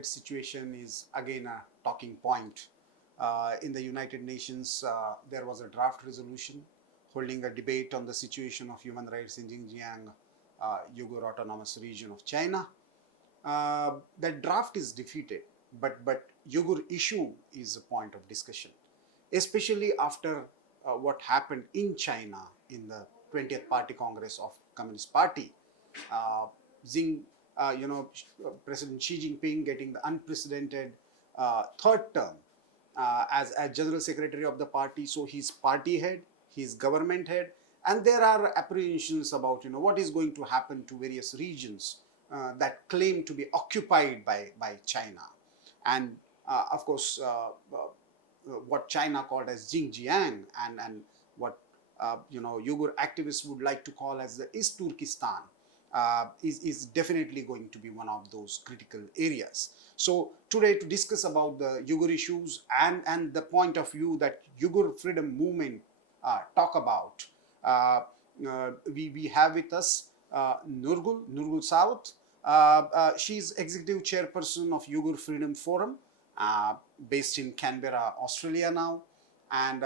rights situation is again a talking point. In the United Nations, there was a draft resolution holding a debate on the situation of human rights in Xinjiang, Uyghur Autonomous Region of China. That draft is defeated, but Uyghur issue is a point of discussion, especially after what happened in China in the 20th Party Congress of Communist Party. Uh, Xing, President Xi Jinping getting the unprecedented third term as General Secretary of the party. So he's party head, he's government head, and there are apprehensions about what is going to happen to various regions that claim to be occupied by China, and of course what China called as Xinjiang, and what Uyghur activists would like to call as the East Turkistan, is definitely going to be one of those critical areas. So today, to discuss about the Uyghur issues and the point of view that Uyghur freedom movement talk about, we have with us Nurgul Sawut. She's executive chairperson of Uyghur Freedom Forum, based in Canberra, Australia now, and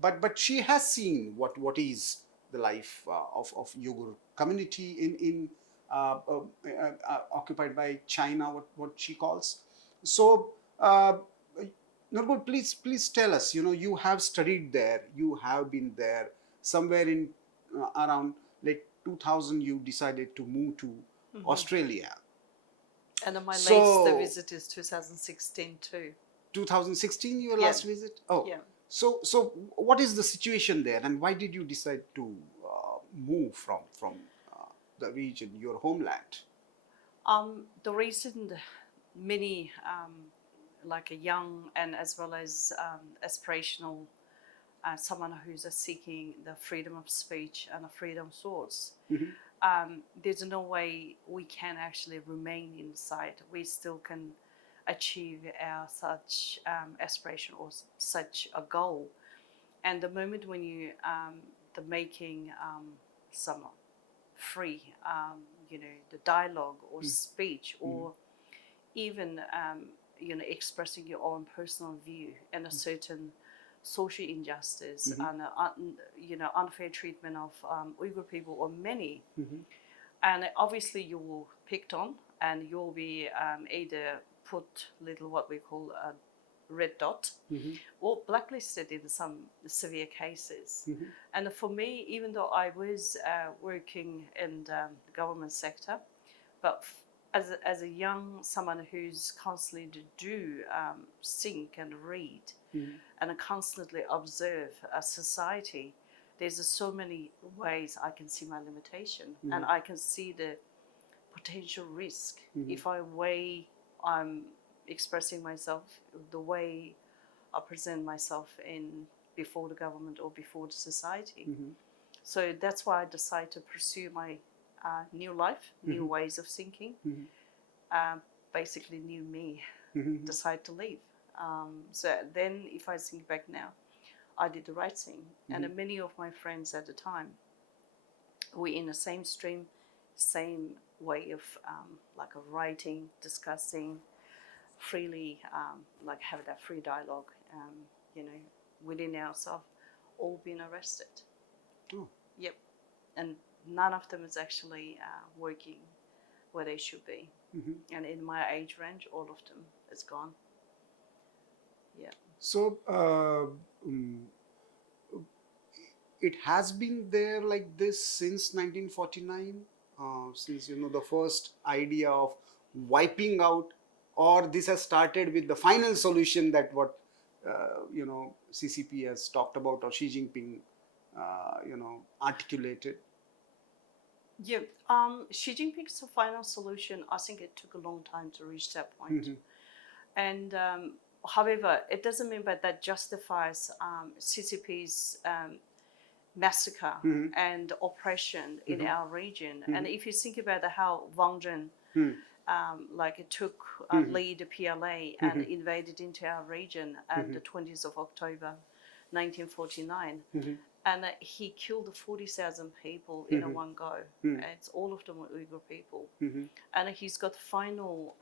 but she has seen what is the life of Uyghur community in occupied by China, what she calls. So, Nurgul, please tell us. You have studied there, you have been there. Somewhere in around like 2000, you decided to move to Australia. And my So- latest visit is 2016 too. 2016, your Yeah. last visit. Oh, Yeah. So what is the situation there, and why did you decide to move from the region, your homeland? The reason many, like a young and as well as aspirational, someone who's seeking the freedom of speech and the freedom of thoughts, there's no way we can actually remain inside. We still can achieve our such aspiration or such a goal. And the moment when you the making some free, the dialogue or speech or even expressing your own personal view and a certain social injustice and unfair treatment of Uyghur people or many, and obviously you will picked on and you'll be either put little what we call a red dot or blacklisted in some severe cases. And for me, even though I was working in the government sector, but as a young someone who's constantly do think and read and constantly observe a society, there's so many ways I can see my limitation and I can see the potential risk if I weigh I'm expressing myself the way I present myself in before the government or before the society. So that's why I decided to pursue my new life, new ways of thinking, basically new me, decide to leave. So then if I think back now, I did the right thing. And many of my friends at the time, we in the same stream, same way of like a writing, discussing, freely, like have that free dialogue, within ourselves, all being arrested. Oh. Yep. And none of them is actually working where they should be. And in my age range, all of them is gone. Yeah. So it has been there like this since 1949, since the first idea of wiping out, or this has started with the final solution that what CCP has talked about, or Xi Jinping articulated. Yeah. Xi Jinping's final solution, I think it took a long time to reach that point. And however, it doesn't mean that justifies CCP's massacre and oppression in our region. And if you think about how Wang Zhen, like it took lead the PLA and invaded into our region on the 20th of October, 1949. And he killed 40,000 people in a one go. It's all of them were Uyghur people. And he's got final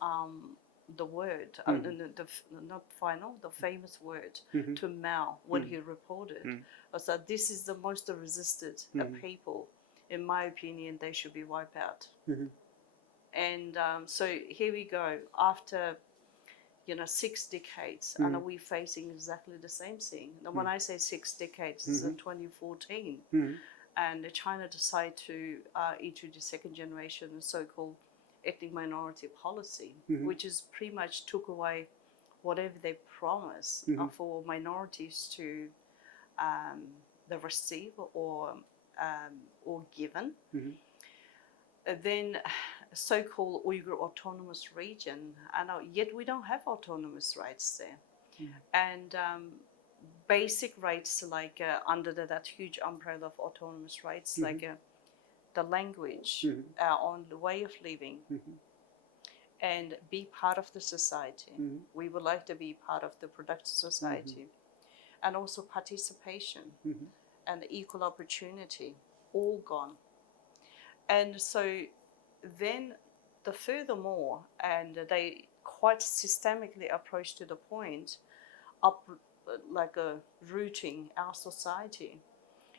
the word, not final, the famous word to Mao when he reported. So this is the most resisted people. In my opinion, they should be wiped out. And so here we go. After 6 decades, and we're facing exactly the same thing. Now, when I say 6 decades, it's in 2014, and China decided to introduce second generation so-called ethnic minority policy, which is pretty much took away whatever they promised for minorities to the receive or given. Then so-called Uyghur autonomous region, and yet we don't have autonomous rights there. And basic rights like under that huge umbrella of autonomous rights, like the language, our own way of living, and be part of the society. We would like to be part of the productive society, and also participation and equal opportunity, all gone. And so then furthermore, and they quite systemically approach to the point of rooting our society.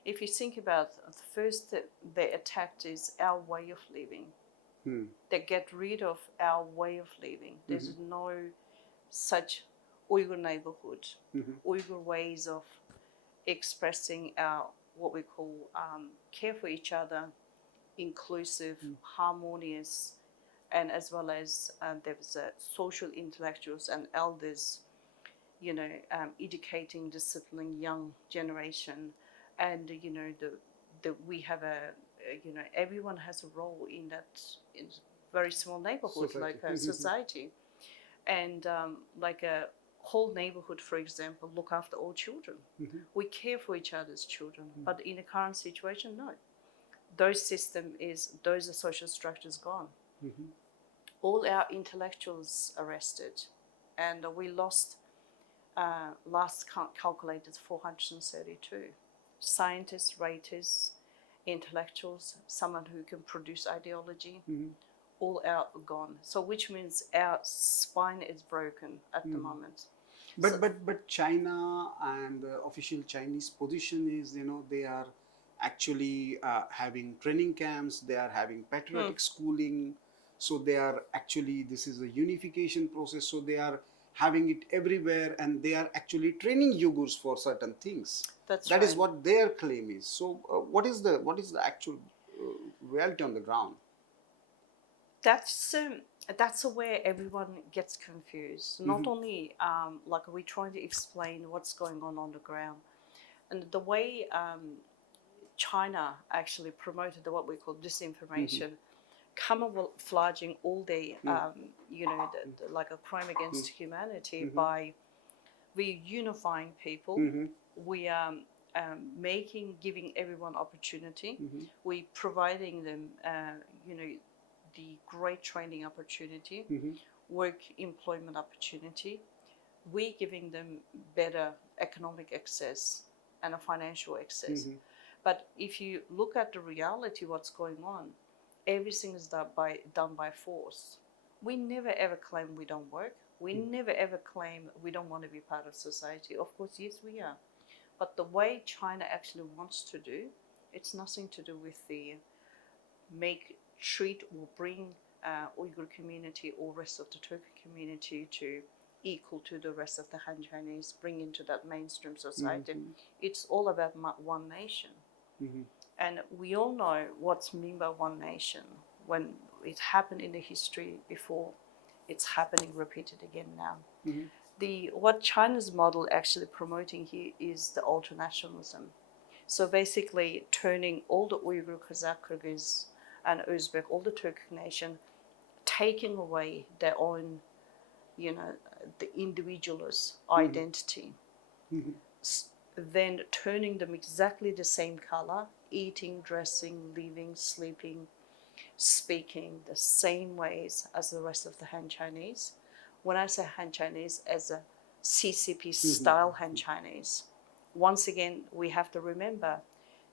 If you think about the first they attacked is our way of living. They get rid of our way of living. There's no such Uyghur neighborhood, Uyghur ways of expressing our what we call care for each other, inclusive, harmonious, and as well as there was social intellectuals and elders, educating, disciplining young generation, and we have everyone has a role in that in very small neighborhood Society. like a society, and like a whole neighborhood, for example, look after all children. We care for each other's children, but in the current situation, no. Those are social structures gone. All our intellectuals arrested, and we lost last calculated 432 scientists, writers, intellectuals, someone who can produce ideology, all out gone. So which means our spine is broken at the moment. But China and the official Chinese position is, they are actually having training camps, they are having patriotic schooling, so they are actually, this is a unification process, so they are having it everywhere, and they are actually training Uyghurs for certain things. That is what their claim is. So what is the actual reality on the ground? That's where everyone gets confused. Not only like we're trying to explain what's going on the ground, and the way China actually promoted what we call disinformation, camouflaging all the like a crime against humanity by reunifying people. We are giving everyone opportunity. We providing them the great training opportunity, work employment opportunity. We giving them better economic access and a financial access. But if you look at the reality, what's going on, everything is done by force. We never ever claim we don't work. We never ever claim we don't want to be part of society. Of course, yes, we are. But the way China actually wants to do, it's nothing to do with the treat or bring Uyghur community or rest of the Turkic community to equal to the rest of the Han Chinese, bring into that mainstream society. It's all about one nation. And we all know what's meant by one nation. When it happened in the history before, it's happening repeated again now. What China's model actually promoting here is the ultranationalism. So basically turning all the Uyghur, Kazakh, Kyrgyz, and Uzbek, all the Turkic nation, taking away their own, the individualist identity. Then turning them exactly the same color, eating, dressing, living, sleeping, speaking the same ways as the rest of the Han Chinese. When I say Han Chinese, as a CCP style Han Chinese, once again, we have to remember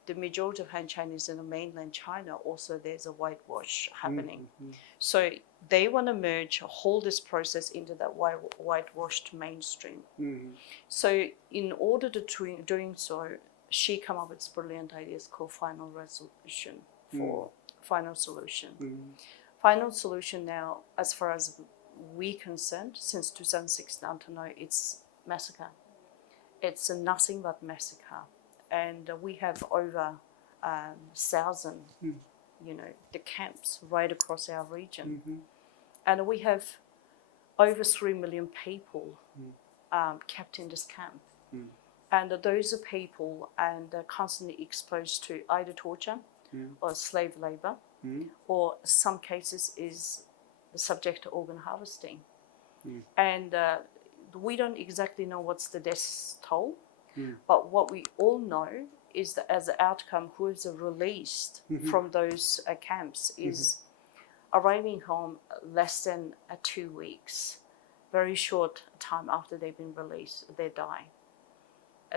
the majority of Han Chinese in the mainland China, also there's a whitewash happening. So they want to merge, hold this process into that whitewashed mainstream. So in order to doing so, she come up with this brilliant ideas called final resolution for final solution. Final solution now, as far as we concerned, since 2006 down to now, it's massacre. It's nothing but massacre. And we have over 1,000, the camps right across our region. And we have over 3 million people kept in this camp. And those are people and constantly exposed to either torture or slave labor, or some cases is subject to organ harvesting. And we don't exactly know what's the death toll, but what we all know is that as an outcome, who is released from those camps is arriving home less than 2 weeks. Very short time after they've been released, they die.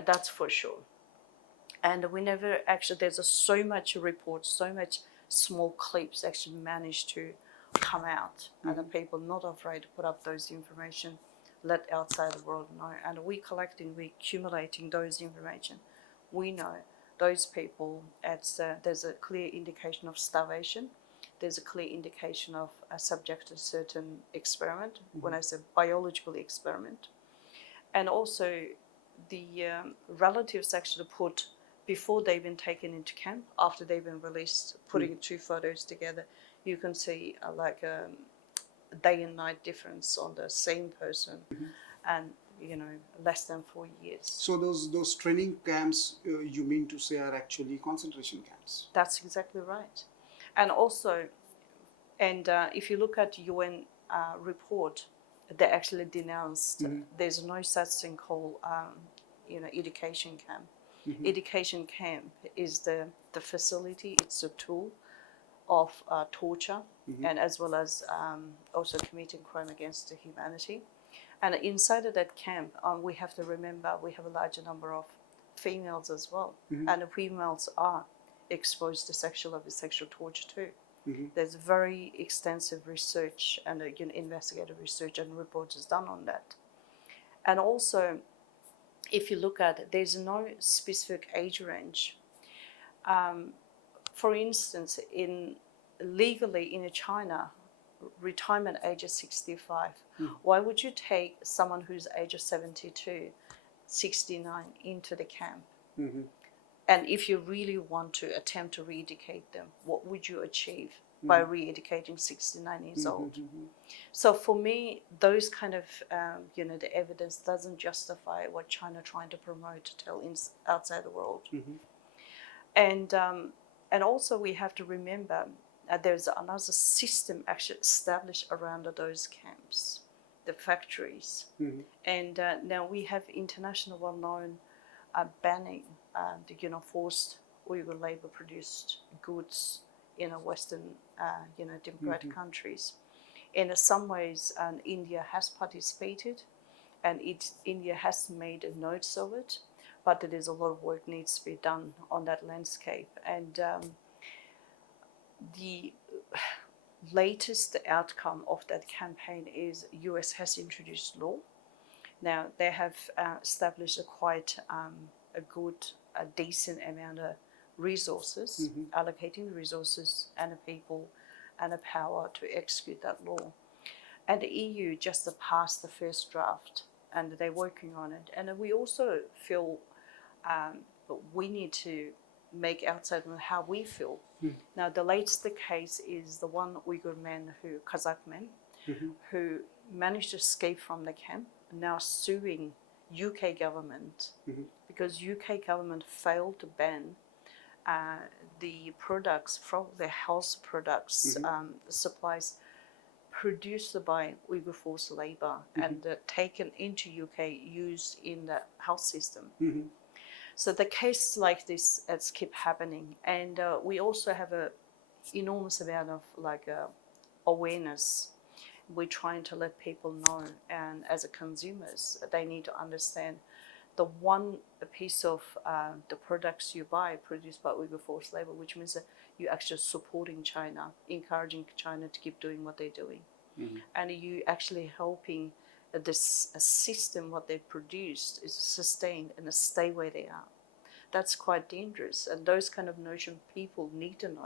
That's for sure. And we never actually, there's so much reports, so much small clips actually managed to come out, and the people not afraid to put up those information, let outside the world know. And we collecting, we accumulating those information. We know those people, there's a clear indication of starvation. There's a clear indication of a subject to a certain experiment, when I say biological experiment. And also the relatives actually put, before they've been taken into camp, after they've been released, putting 2 photos together, you can see like a day and night difference on the same person, and less than 4 years. So those training camps, you mean to say, are actually concentration camps? That's exactly right. And also, if you look at UN report, they actually denounced there's no such thing called education camp. Education camp is the facility, it's a tool of torture, and as well as also committing crime against humanity. And inside of that camp, we have to remember we have a larger number of females as well, and the females are exposed to sexual abuse, sexual torture too. There's very extensive research and investigative research and reports is done on that. And also, if you look at it, there's no specific age range. For instance, legally in China, retirement age is 65. Why would you take someone who's age of 72, 69 into the camp? And if you really want to attempt to re-educate them, what would you achieve by re-educating 69 years old? So for me, those kind of, the evidence doesn't justify what China trying to promote, to tell outside the world. And also we have to remember there's another system actually established around those camps, the factories. And now we have international well-known banning the forced Uyghur labor-produced goods in Western, democratic countries. In some ways, India has participated, and India has made notes of it, but there is a lot of work needs to be done on that landscape. And the latest outcome of that campaign is US has introduced law. Now they have established a quite a good, a decent amount of resources, allocating resources and the people and the power to execute that law. And the EU just passed the first draft, and they're working on it. And we also feel we need to make outside how we feel. Now, the latest case is the one Uyghur man, Kazakh man, who managed to escape from the camp, now suing UK government because UK government failed to ban the products from the health products supplies produced by Uyghur forced labor and taken into UK, used in the health system. So the cases like this keep happening, and we also have a enormous amount of awareness. We're trying to let people know, and as a consumers, they need to understand the one piece of the products you buy produced by Uyghur forced labor, which means that you're actually supporting China, encouraging China to keep doing what they're doing. And you actually helping this system, what they produced, is sustained and stay where they are. That's quite dangerous, and those kind of notion people need to know.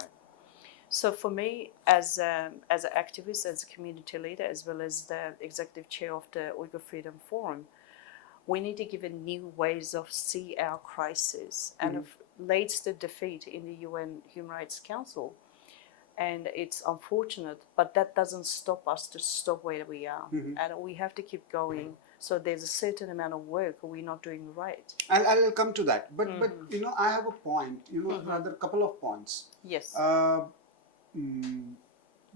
So for me, as an activist, as a community leader, as well as the executive chair of the Uyghur Freedom Forum, we need to give a new ways of see our crisis, and it leads to defeat in the UN Human Rights Council. And it's unfortunate, but that doesn't stop us to stop where we are. And we have to keep going. So there's a certain amount of work we're not doing right. I'll come to that. But I have a point, rather a couple of points. Yes.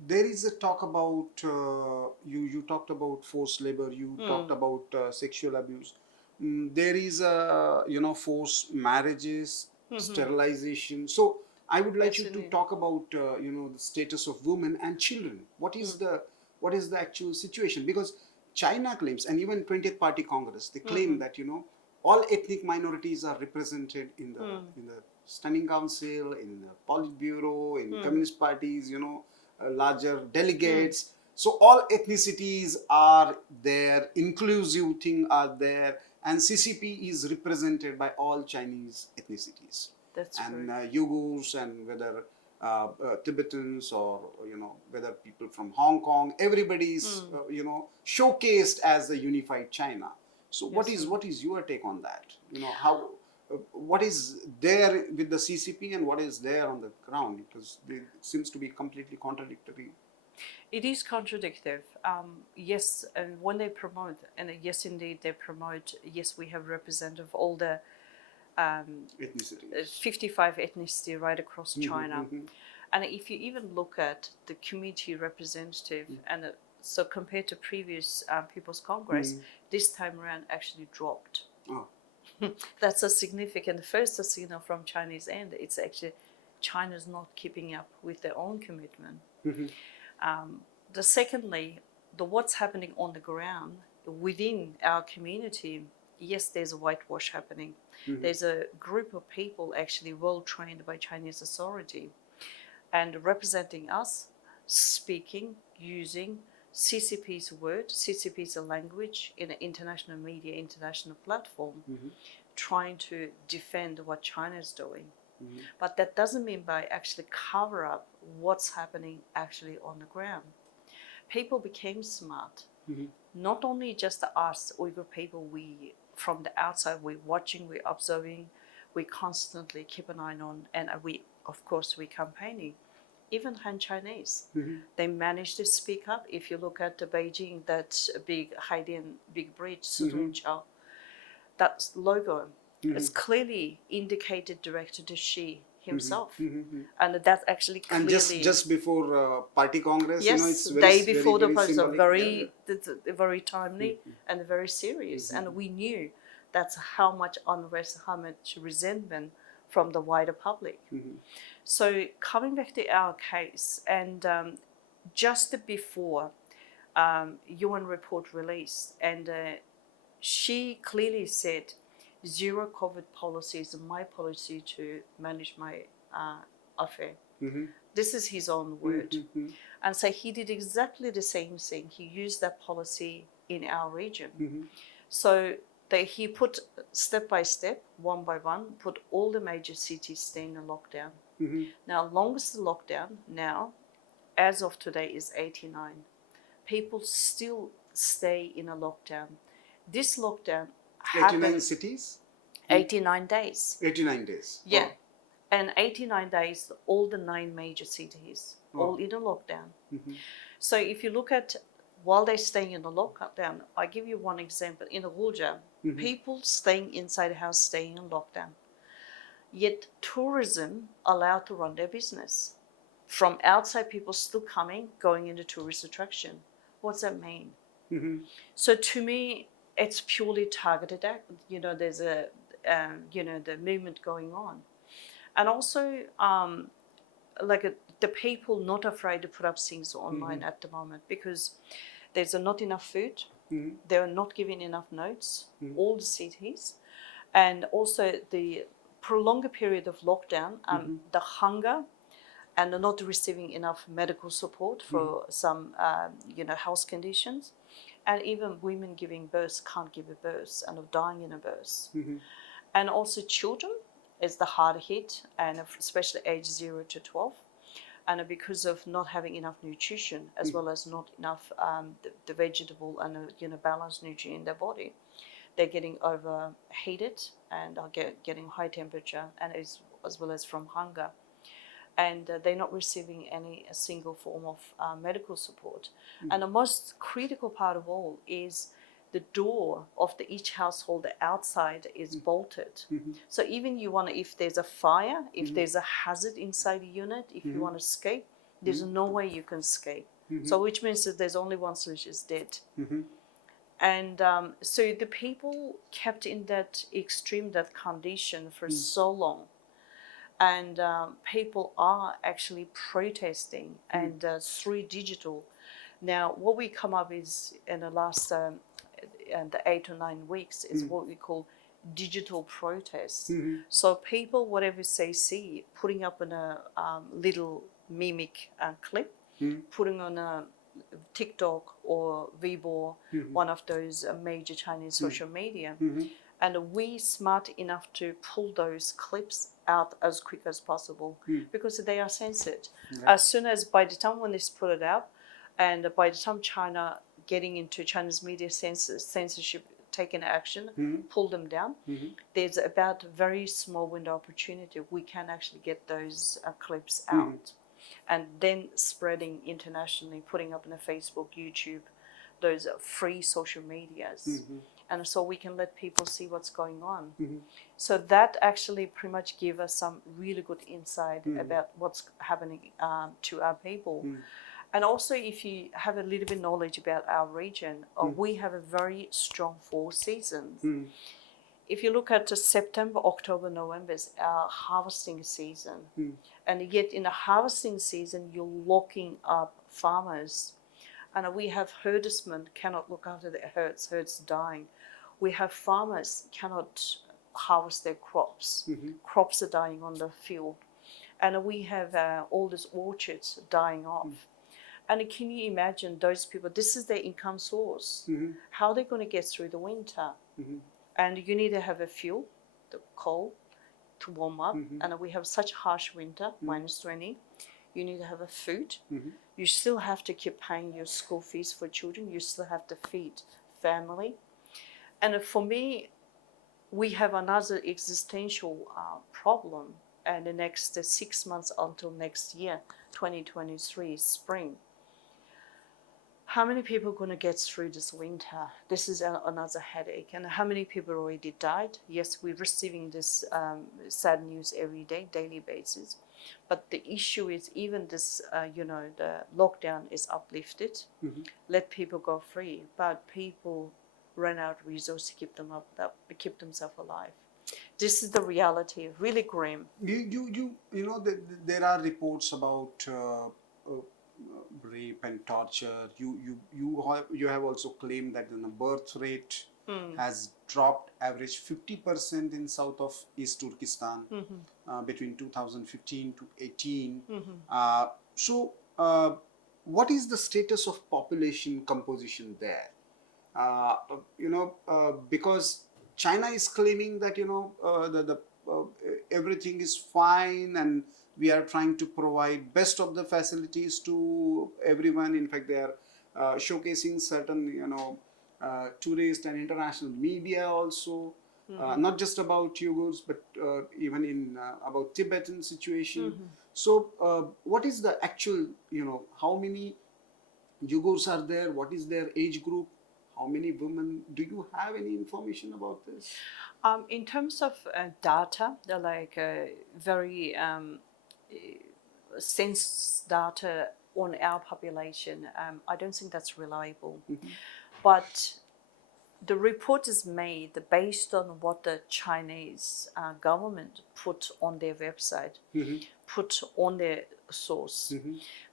There is a talk about, you talked about forced labor, you talked about sexual abuse. There is forced marriages, sterilization. So I would like you to talk about the status of women and children. What is the actual situation? Because China claims, and even 20th Party Congress, they claim that all ethnic minorities are represented in the Standing Council, in the Politburo, in communist parties, larger delegates. So all ethnicities are there, inclusive thing are there, and CCP is represented by all Chinese ethnicities. That's and true. Uyghurs, and whether Tibetans or whether people from Hong Kong, everybody is showcased as a unified China. So what is your take on that? How what is there with the CCP and what is there on the ground? Because it seems to be completely contradictory. It is contradictory. Yes, and when they promote, and yes, indeed, they promote, yes, we have representative of all the ethnicities. 55 ethnicity right across China. And if you even look at the community representative, and so compared to previous People's Congress, this time around actually dropped. Oh. That's a significant first signal from Chinese end. It's actually China's not keeping up with their own commitment. The secondly, what's happening on the ground within our community. Yes, there's a whitewash happening. There's a group of people actually well trained by Chinese authority and representing us, speaking, using CCP's word, CCP's language in an international media, international platform, trying to defend what China is doing. But that doesn't mean by actually cover up what's happening actually on the ground. People became smart. Not only just us, Uyghur people, we from the outside, we're watching, we're observing, we constantly keep an eye on, and we're campaigning. Even Han Chinese, they managed to speak up. If you look at the Beijing, that big Haidian big bridge, Chao, that logo is clearly indicated directed to Xi himself, and that's actually clearly. And just before Party Congress, yes, it's very, day before very, the very party, symbolic. very timely and very serious, and we knew that's how much unrest, how much resentment from the wider public. So coming back to our case, and just before UN report released, and she clearly said, zero COVID policy is my policy to manage my affair. This is his own word. And so he did exactly the same thing. He used that policy in our region. So he put step by step, one by one, put all the major cities staying in lockdown. Now, longest lockdown now, as of today, is 89. People still stay in a lockdown. This lockdown 89 cities? 89 days. 89 days. Yeah. And 89 days, all the 9 major cities, all in a lockdown. So if you look at, while they're staying in the lockdown, I give you one example. In Abuja, people staying inside the house, staying in lockdown. Yet tourism allowed to run their business. From outside, people still coming, going into tourist attraction. What's that mean? So to me, it's purely targeted act. There's a, the movement going on. And also, the people not afraid to put up things online at the moment because there's not enough food. They are not giving enough notes, all the cities. And also the prolonged period of lockdown, the hunger and not receiving enough medical support for some, health conditions. And even women giving birth can't give a birth and are dying in a birth. And also children is the hard hit, and especially age 0 to 12. And because of not having enough nutrition, as well as not enough the vegetable and balanced nutrient in their body, they're getting overheated and are getting high temperature, and as well as from hunger. And they're not receiving a single form of medical support. And the most critical part of all is the door of each household, the outside is bolted. So even if there's a fire, if there's a hazard inside the unit, if you want to escape, there's no way you can escape. So which means that there's only one solution, is dead. And so the people kept in that extreme, that condition for so long. And people are actually protesting, and through digital. Now, what we come up is in the last the 8 or 9 weeks is what we call digital protests. So people, whatever they see, putting up in a little mimic clip, putting on a TikTok or Weibo, one of those major Chinese social media. And we smart enough to pull those clips out as quick as possible because they are censored. As soon as, by the time when they put it out, and by the time China getting into Chinese media censorship, taking action, pull them down, there's about a very small window opportunity. We can actually get those clips out. And then spreading internationally, putting up on a Facebook, YouTube, those free social medias. And so we can let people see what's going on. So that actually pretty much give us some really good insight about what's happening to our people. And also, if you have a little bit knowledge about our region, we have a very strong 4 seasons. If you look at September, October, November is our harvesting season. And yet in the harvesting season, you're locking up farmers. And we have herdsmen cannot look after their herds dying. We have farmers cannot harvest their crops. Crops are dying on the field. And we have all these orchards dying off. And can you imagine those people, this is their income source. How are they going to get through the winter? And you need to have a fuel, the coal, to warm up. And we have such harsh winter, minus 20. You need to have a food. You still have to keep paying your school fees for children. You still have to feed family. And for me, we have another existential problem. And the next 6 months until next year, 2023, spring. How many people are going to get through this winter? This is another headache. And how many people already died? Yes, we're receiving this sad news every day, daily basis. But the issue is even this, the lockdown is uplifted. Let people go free. But people run out of resources to keep themselves alive. This is the reality, really grim. There are reports about rape and torture. You have also claimed that the birth rate has dropped average 50% in south of East Turkistan between 2015 to 18. So what is the status of population composition there? Because China is claiming that everything is fine and we are trying to provide best of the facilities to everyone. In fact, they are showcasing certain tourist and international media also, not just about Uyghurs, but even in about Tibetan situation. So what is the actual, how many Uyghurs are there? What is their age group? How many women? Do you have any information about this? In terms of data, they're like very census data on our population. I don't think that's reliable. But the report is made based on what the Chinese government put on their website, put on their source.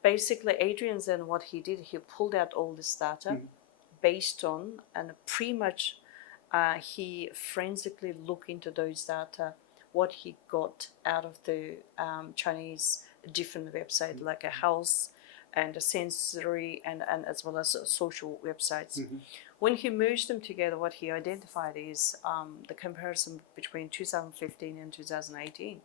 Basically, Adrian Zen, what he did, he pulled out all this data based on and pretty much he forensically looked into those data, what he got out of the Chinese different websites like a health and a sensory and as well as social websites. When he merged them together, what he identified is the comparison between 2015 and 2018.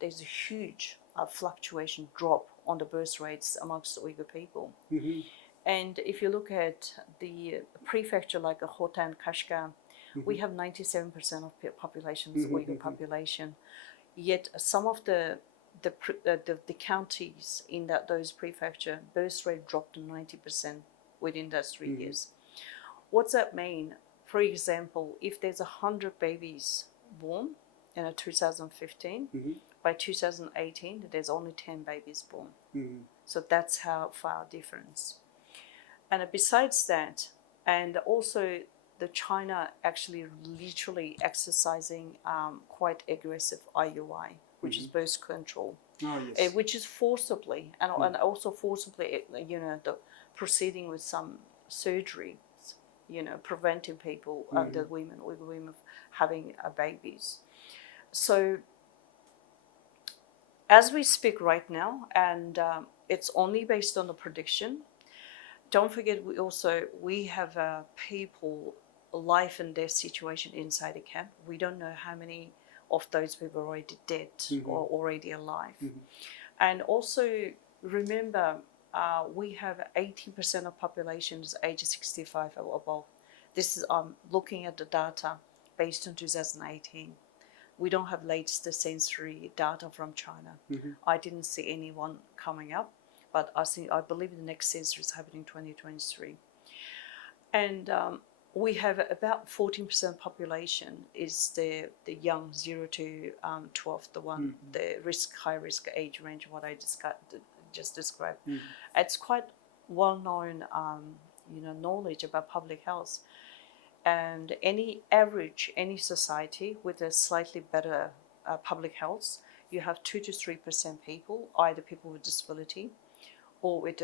There's a huge fluctuation drop on the birth rates amongst the Uyghur people. And if you look at the prefecture like Hotan, Kashgar, we have 97% of population is Uyghur population. Yet some of the counties in those prefecture birth rate dropped to 90% within those 3 years. What's that mean? For example, if there's 100 babies born in 2015, by 2018 there's only 10 babies born. So that's how far difference. And besides that, and also the China actually literally exercising quite aggressive IUI, which is birth control, which is forcibly and also forcibly, the proceeding with some surgery, preventing people, the women, Uyghur women, having babies. So as we speak right now, and it's only based on the prediction. Don't forget, we have people, life and death situation inside the camp. We don't know how many of those people are already dead or already alive. And also remember, we have 80% of population is age 65 or above. This is looking at the data based on 2018. We don't have latest sensory data from China. I didn't see anyone coming up, but I believe the next census is happening in 2023. And we have about 14% population is the young 0 to 12, the high risk age range, what I just described. It's quite well known, knowledge about public health. And any society with a slightly better public health, you have 2 to 3% people, either people with disability or with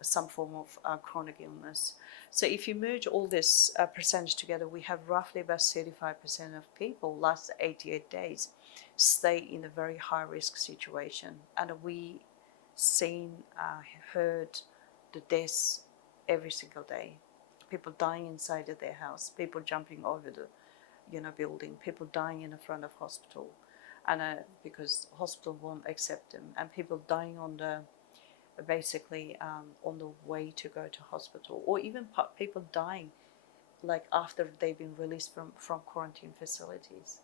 some form of chronic illness. So if you merge all this percentage together, we have roughly about 35% of people last 88 days stay in a very high risk situation. And we heard the deaths every single day. People dying inside of their house, people jumping over the building, people dying in the front of hospital, and because hospital won't accept them, and people dying on the way to go to hospital, or even people dying like after they've been released from quarantine facilities.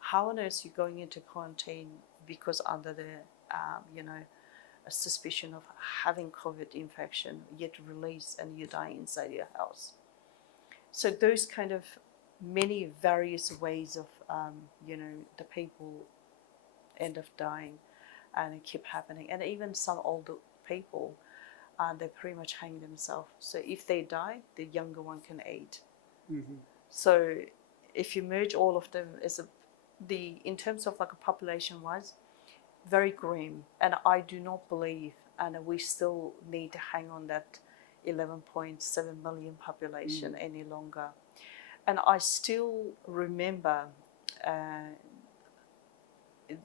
How on earth are you going into quarantine because under the a suspicion of having COVID infection, yet released and you die inside your house? So those kind of many various ways of the people end up dying, and it keep happening. And even some older people, they pretty much hang themselves. So if they die, the younger one can aid. So if you merge all of them, in terms of like a population wise, very grim. And I do not believe, and we still need to hang on that 11.7 million population any longer. And I still remember,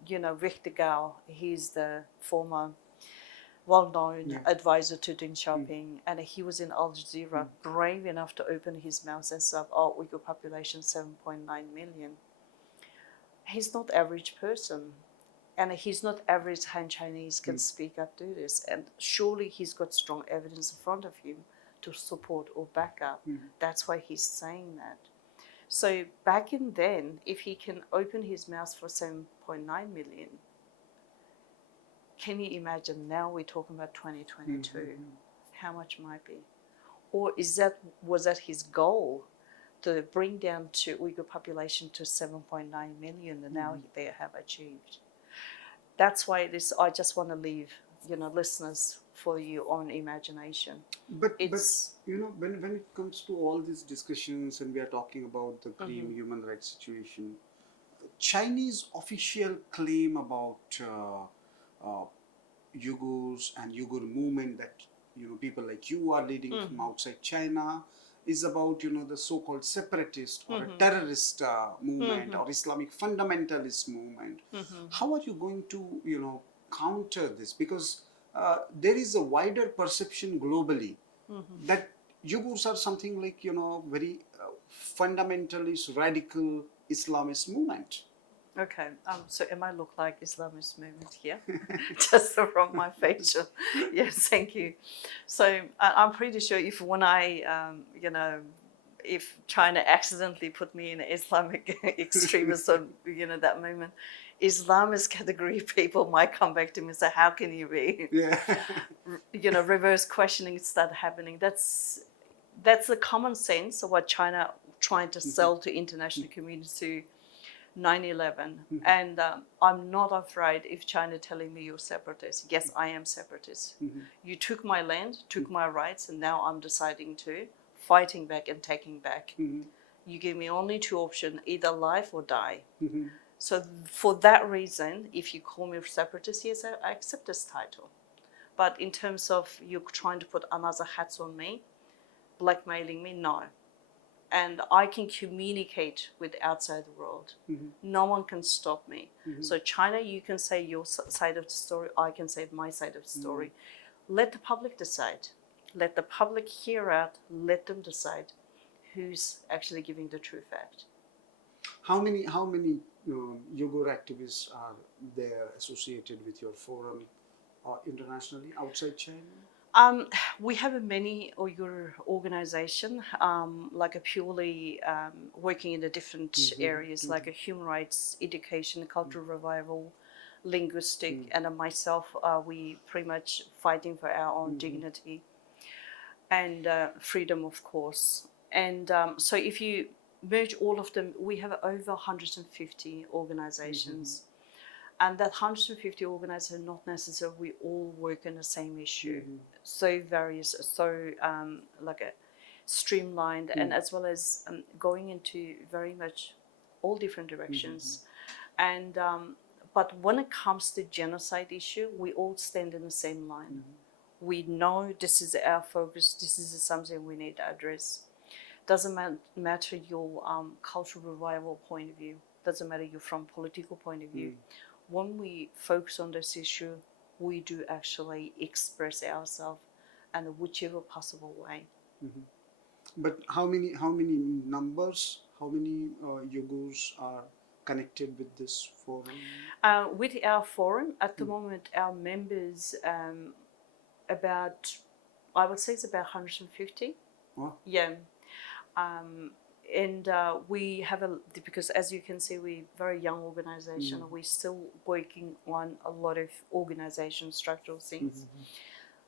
Victor Gao, he's the former well-known advisor to Deng Xiaoping, and he was in Al Jazeera, brave enough to open his mouth and say, Uyghur population 7.9 million. He's not average person, and he's not average Han Chinese can speak up, do this, and surely he's got strong evidence in front of him to support or back up. That's why he's saying that. So back in then, if he can open his mouth for 7.9 million, can you imagine now we're talking about 2022, how much might be? Or was that his goal, to bring down to Uyghur population to 7.9 million, and now they have achieved? That's why I just want to leave, listeners for your own imagination. But when it comes to all these discussions and we are talking about the grim human rights situation, Chinese official claim about Uyghurs and Uyghur movement that people like you are leading from outside China, is about, the so-called separatist or a terrorist movement or Islamic fundamentalist movement. How are you going to, counter this? Because there is a wider perception globally that Uyghurs are something like, very fundamentalist, radical Islamist movement. Okay, so am I look like Islamist movement here? Just from my facial. Yes, thank you. So I'm pretty sure if when I, if China accidentally put me in Islamic extremist or, that movement, Islamist category people might come back to me and say, how can you be? Yeah. Reverse questioning start happening. That's the common sense of what China trying to sell to international community 9/11, and I'm not afraid if China telling me you're separatist. Yes, I am separatist. You took my land, took my rights, and now I'm deciding to fighting back and taking back. You give me only two options: either life or die. So for that reason, if you call me separatist, yes, I accept this title. But in terms of you trying to put another hats on me, blackmailing me, no. And I can communicate with outside the world. No one can stop me. So China, you can say your side of the story, I can say my side of the story. Let the public decide. Let the public hear out, let them decide who's actually giving the true fact. How many Uyghur activists are there associated with your forum internationally outside China? We have many Uyghur organization, like a purely working in the different areas, like a human rights, education, cultural revival, linguistic, and myself, we pretty much fighting for our own dignity and freedom, of course. And so if you merge all of them, we have over 150 organizations. And that 150 organizations, not necessarily we all work on the same issue. So various, so like a streamlined, and as well as going into very much all different directions. And but when it comes to genocide issue, we all stand in the same line. We know this is our focus. This is something we need to address. Doesn't matter your cultural revival point of view. Doesn't matter you're from political point of view. When we focus on this issue, we do actually express ourselves in whichever possible way. But how many numbers? How many Uyghurs are connected with this forum? With our forum at the moment, our members about, I would say it's about 150. Wow. Yeah. And we have because as you can see, we're a very young organization. We're still working on a lot of organization structural things.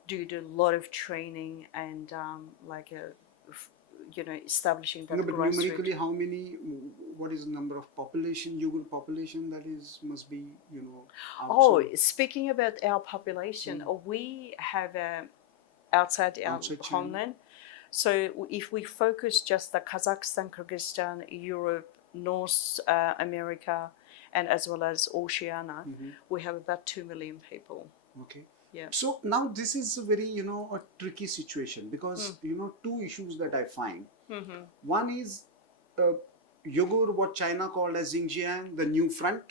Do a lot of training and establishing that. No, but numerically, how many? What is the number of population, Uyghur population that is must be, outside? Oh, speaking about our population, we have outside our homeland. So if we focus just the Kazakhstan, Kyrgyzstan, Europe, North America, and as well as Oceania, we have about 2 million people. Okay. Yeah. So now this is a very, a tricky situation because, two issues that I find. One is Uyghur, what China called as Xinjiang, the new front.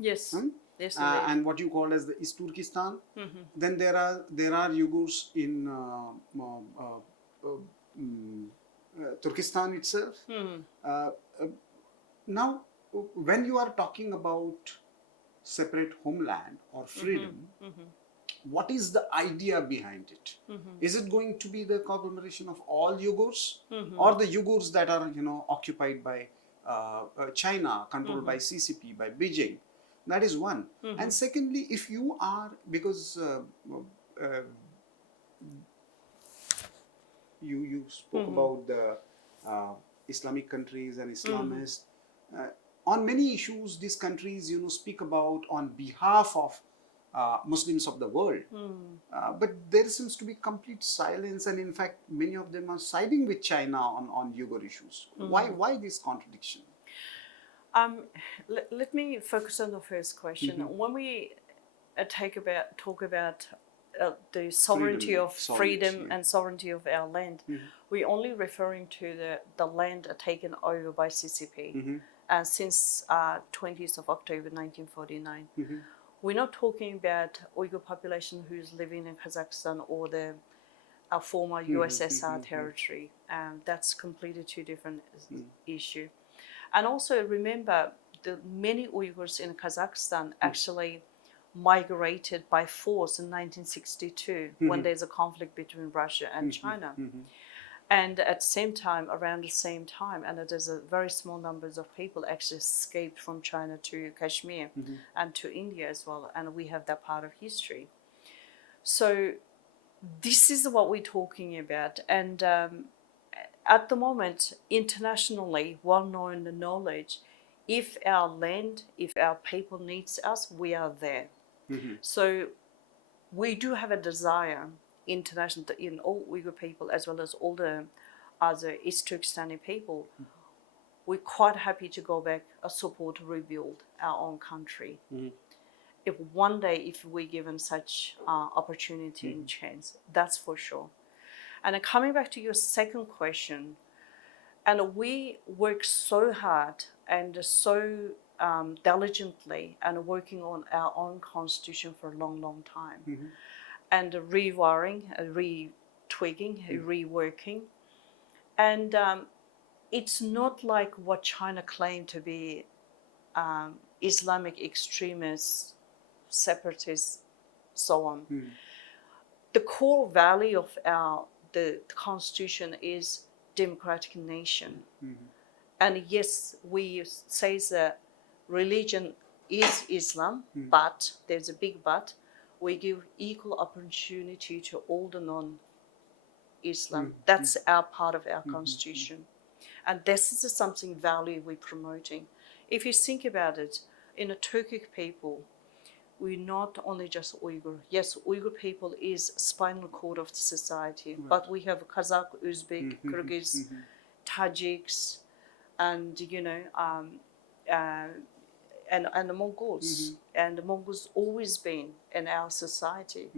Yes. Yes. And what you call as the East Turkistan. Then there are Uyghurs in Turkistan itself. Now, when you are talking about separate homeland or freedom, what is the idea behind it? Is it going to be the conglomeration of all Uyghurs or the Uyghurs that are, occupied by China, controlled by CCP, by Beijing? That is one. And secondly, if you are, because you spoke about the Islamic countries and Islamists. On many issues, these countries, speak about on behalf of Muslims of the world. But there seems to be complete silence, and in fact, many of them are siding with China on Uyghur issues. Why this contradiction? Let me focus on the first question. When we talk about the sovereignty of freedom sovereignty. and sovereignty of our land. We're only referring to the land taken over by CCP since 20th of October 1949. We're not talking about Uyghur population who's living in Kazakhstan or the former USSR territory. That's completely two different issue. And also remember, the many Uyghurs in Kazakhstan actually migrated by force in 1962 when there's a conflict between Russia and China. And at the same time, around the same time, and there's a very small numbers of people actually escaped from China to Kashmir and to India as well, and we have that part of history. So this is what we're talking about, and at the moment, internationally well-known knowledge, if our land, if our people needs us, we are there. So we do have a desire international in all Uyghur people as well as all the other East Turkistani people. We're quite happy to go back, support, rebuild our own country. If one day, if we're given such opportunity and chance, that's for sure. And coming back to your second question, and we work so hard and so diligently and working on our own constitution for a long, long time, and rewiring, retwigging, reworking, and it's not like what China claimed to be Islamic extremists, separatists, so on. The core value of the constitution is democratic nation. And yes, we say that religion is Islam, but there's a big but. We give equal opportunity to all the non-Islam. That's our part of our constitution. And this is something value we're promoting. If you think about it, in a Turkic people, we're not only just Uyghur. Yes, Uyghur people is spinal cord of the society, but we have Kazakh, Uzbek, Kyrgyz, Tajiks, and and the Mongols. And the Mongols always been in our society,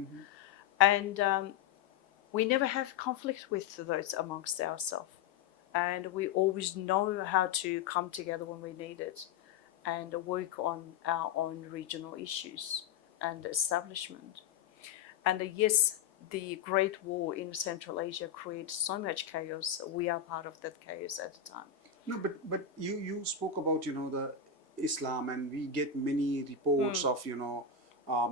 and we never have conflict with those amongst ourselves, and we always know how to come together when we need it, and work on our own regional issues and establishment. And yes, the Great War in Central Asia created so much chaos. We are part of that chaos at the time. No, but you spoke about the Islam, and we get many reports of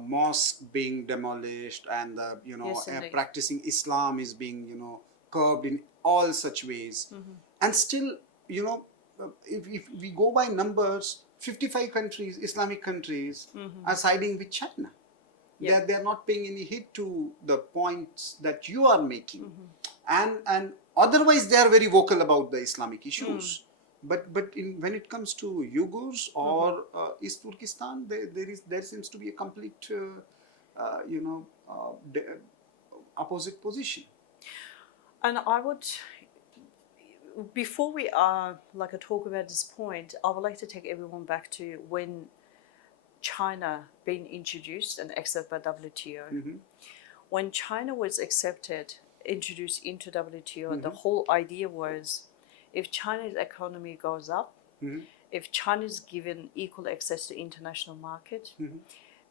mosques being demolished, and Yes, indeed. practicing Islam is being curbed in all such ways, and still if we go by numbers, 55 countries, Islamic countries, are siding with China. Yeah. They're not paying any heed to the points that you are making, and otherwise they are very vocal about the Islamic issues. But when it comes to Uyghurs or East Turkestan, there seems to be a complete opposite position. And I would, before we talk about this point, I would like to take everyone back to when China being introduced and accepted by WTO. When China was introduced into WTO, the whole idea was, if China's economy goes up, if China is given equal access to international market,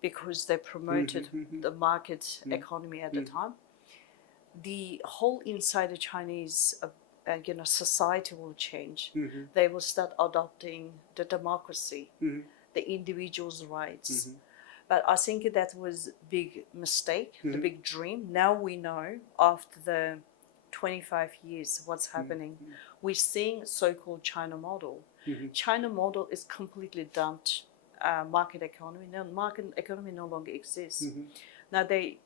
because they promoted the market economy at the time, the whole inside of Chinese society will change. They will start adopting the democracy, the individual's rights. But I think that was a big mistake, the big dream. Now we know, after the 25 years, what's happening. We're seeing so-called China model. China model is completely dumped market economy. Now market economy no longer exists. Now they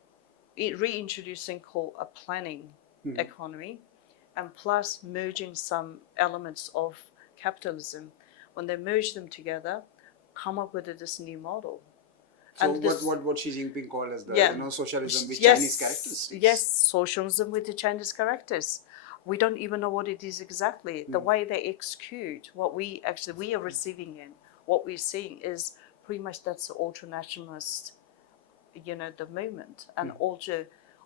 reintroducing called a planning economy, and plus merging some elements of capitalism. When they merge them together, come up with this new model. So what Xi Jinping called as the socialism with Chinese characteristics. Yes, socialism with the Chinese characters. We don't even know what it is exactly. The way they execute what we are receiving in, what we're seeing is pretty much that's the ultra-nationalist, the movement and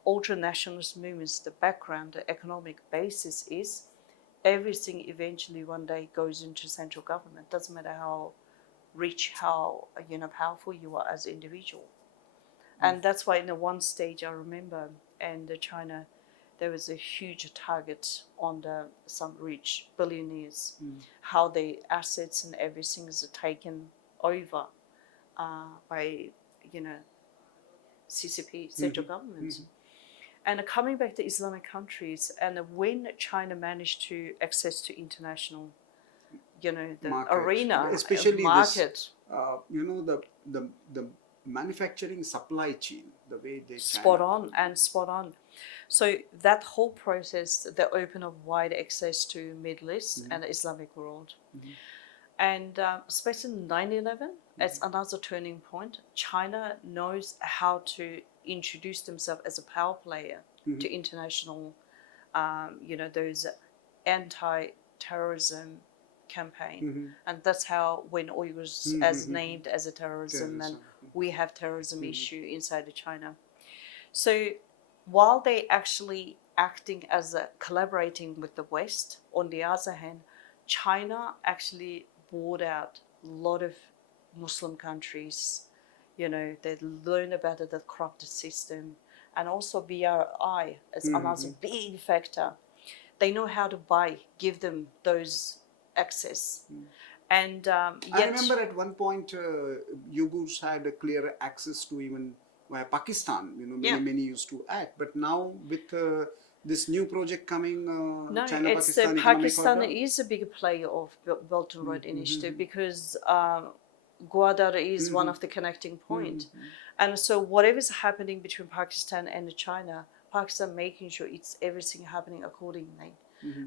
ultra nationalist movements, the background, the economic basis is everything eventually one day goes into central government. Doesn't matter how rich, how powerful you are as an individual. And that's why in the one stage I remember in China, there was a huge target on some rich billionaires, how their assets and everything is taken over by CCP, central government. And coming back to Islamic countries, and when China managed to access to international, the market. arena, especially market, this, the manufacturing supply chain, the way they spot on. So that whole process, the open of wide access to Middle East and the Islamic world. And especially 9/11, it's another turning point. China knows how to introduce themselves as a power player to international, those anti-terrorism campaign. And that's how when Uyghurs as named as a terrorism, and we have terrorism issue inside of China. So while they actually acting as collaborating with the West, on the other hand, China actually bought out a lot of Muslim countries. They learn about the corrupt system, and also BRI is another big factor. They know how to give them those access. And I remember at one point Uyghurs had a clear access to even where Pakistan, many used to act. But now with this new project coming, China-Pakistan Pakistan corridor? is a big player of Belt and Road Initiative because Gwadar is one of the connecting point. And so whatever is happening between Pakistan and China, Pakistan making sure it's everything happening accordingly.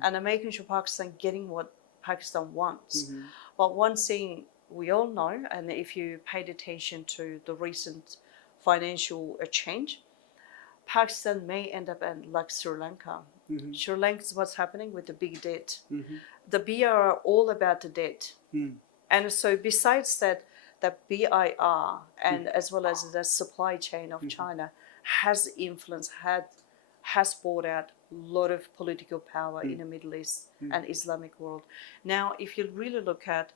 And making sure Pakistan getting what Pakistan wants. But one thing we all know, and if you paid attention to the recent financial change, Pakistan may end up like Sri Lanka. Sri Lanka is what's happening with the big debt. The BR are all about the debt. And so besides that, the BIR and as well as the supply chain of China has influenced, has brought out a lot of political power in the Middle East and Islamic world. Now, if you really look at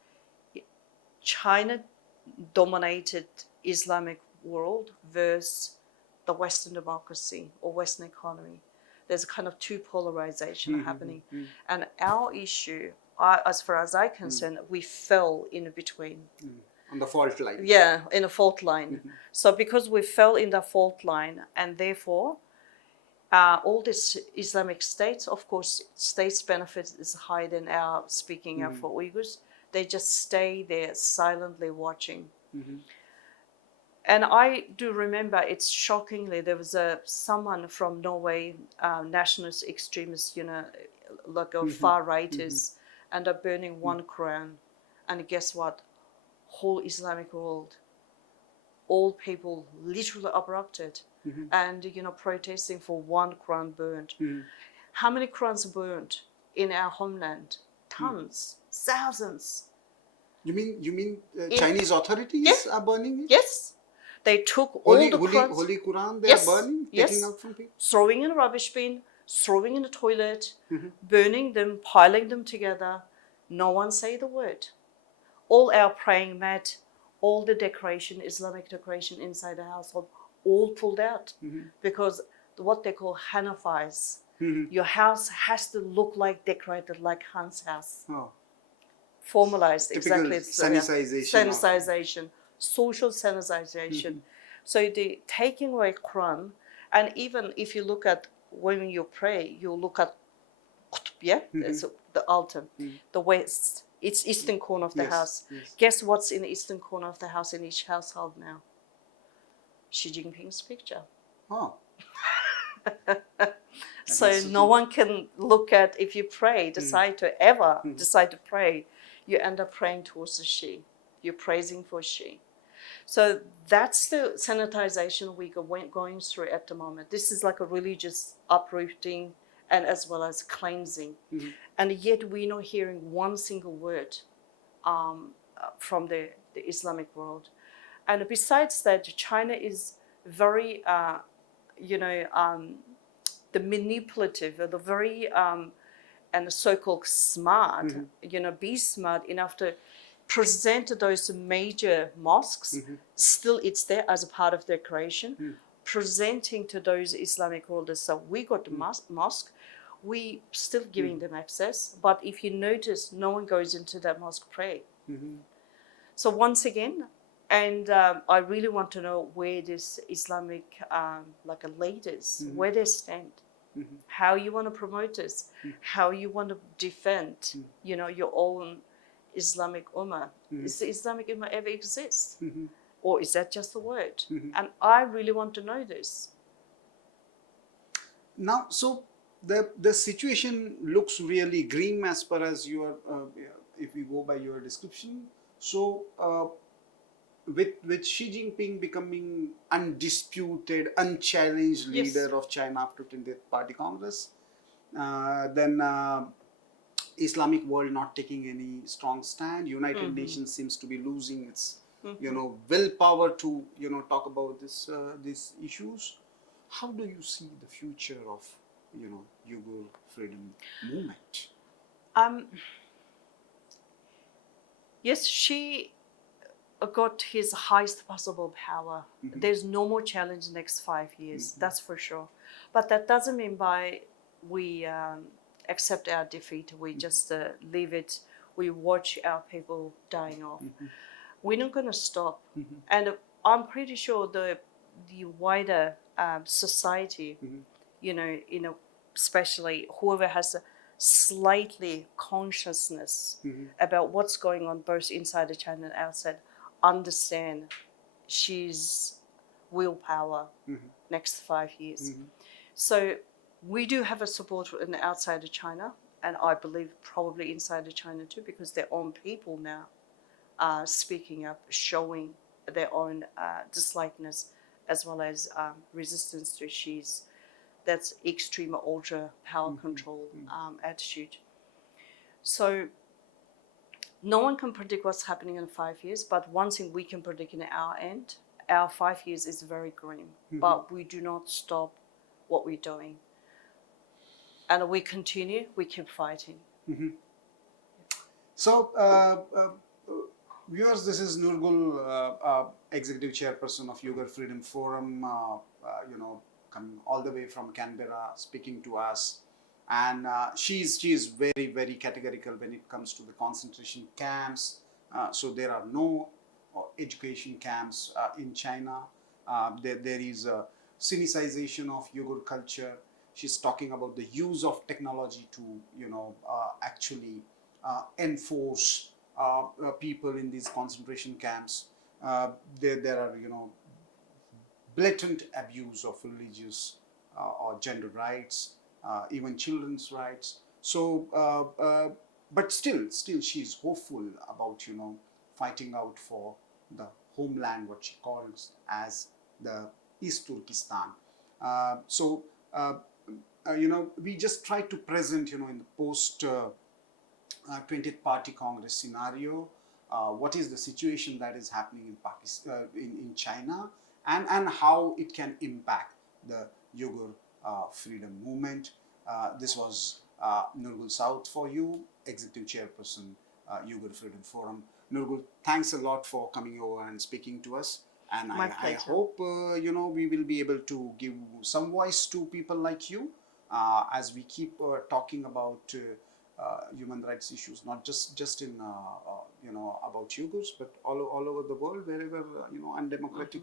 China dominated Islamic world versus the Western democracy or Western economy, there's a kind of two polarization happening. And our issue, as far as I'm concerned, we fell in between. On the fault line. Yeah, in a fault line. So because we fell in the fault line, and therefore all these Islamic states, of course, states' benefit is higher than our speaking of for Uyghurs. They just stay there silently watching. And I do remember, it's shockingly, there was someone from Norway, nationalist extremists, like far righters, and are burning one Quran. And guess what? Whole Islamic world, all people literally abrupted and, protesting for one Quran burnt. How many Qurans burnt in our homeland? Tons, thousands. You mean Chinese authorities are burning it? Yes. They took all the Qurans. Holy Quran they are burning, taking out from people? Throwing in a rubbish bin, throwing in the toilet, burning them, piling them together. No one say the word. All our praying mat, all the decoration, Islamic decoration inside the household, all pulled out because what they call Hanafis. Your house has to look like decorated like Han's house. Formalized, typical exactly. Sanitization. Social sanitization. So the taking away Quran, and even if you look at when you pray, you look at Qutb, the altar, the west. It's eastern corner of the house. Guess what's in the eastern corner of the house in each household now? Xi Jinping's picture. So no one can look at, if you pray, decide to pray, you end up praying towards the Xi. You're praising for Xi. So that's the sanitization we are going through at the moment. This is like a religious uprooting and as well as cleansing. And yet we're not hearing one single word from the Islamic world. And besides that, China is very, the manipulative, or the very, and the so-called smart, be smart enough to present those major mosques. Still, it's there as a part of their creation, presenting to those Islamic rulers. So we got the mosque, we still giving them access, but if you notice, no one goes into that mosque pray. So once again, and I really want to know where this Islamic leaders, where they stand, how you want to promote this, how you want to defend, your own Islamic Ummah. Is the Islamic Ummah ever exist? Or is that just a word? And I really want to know this. Now, so the situation looks really grim as far as your, if we go by your description. So with Xi Jinping becoming undisputed, unchallenged leader of China after 20th Party Congress, then Islamic world not taking any strong stand, United Nations seems to be losing its willpower to talk about these issues. How do you see the future of Uyghur freedom movement? Yes, Xi got his highest possible power. There's no more challenge next 5 years, that's for sure. But that doesn't mean by we accept our defeat, we just leave it, we watch our people dying off. We're not going to stop. And I'm pretty sure the wider society, especially whoever has a slightly consciousness about what's going on both inside of China and outside, understand Xi's willpower next 5 years. So we do have a support in the outside of China, and I believe probably inside of China too, because their own people now are speaking up, showing their own dislikeness as well as resistance to Xi's that's extreme ultra power control attitude. So no one can predict what's happening in 5 years, but one thing we can predict in our end, our 5 years is very grim, but we do not stop what we're doing. And we continue, we keep fighting. So, viewers, this is Nurgul, Executive Chairperson of Uyghur Freedom Forum, coming all the way from Canberra, speaking to us. And she is very, very categorical when it comes to the concentration camps. So there are no education camps in China. There is a cynicization of Uyghur culture. She's talking about the use of technology to, actually enforce people in these concentration camps. There are, blatant abuse of religious or gender rights, even children's rights. So, but still she's hopeful about, fighting out for the homeland, what she calls as the East Turkistan. We just try to present, in the post 20th Party Congress scenario, what is the situation that is happening in Pakistan, in China, and how it can impact the Uyghur freedom movement. This was Nurgul Sawut for you, Executive Chairperson, Uyghur Freedom Forum. Nurgul, thanks a lot for coming over and speaking to us. And I hope, we will be able to give some voice to people like you as we keep talking about human rights issues, not just in about Uyghurs, but all over the world, wherever undemocratic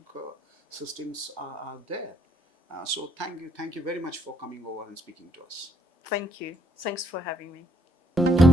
systems are there. So thank you very much for coming over and speaking to us. Thank you. Thanks for having me.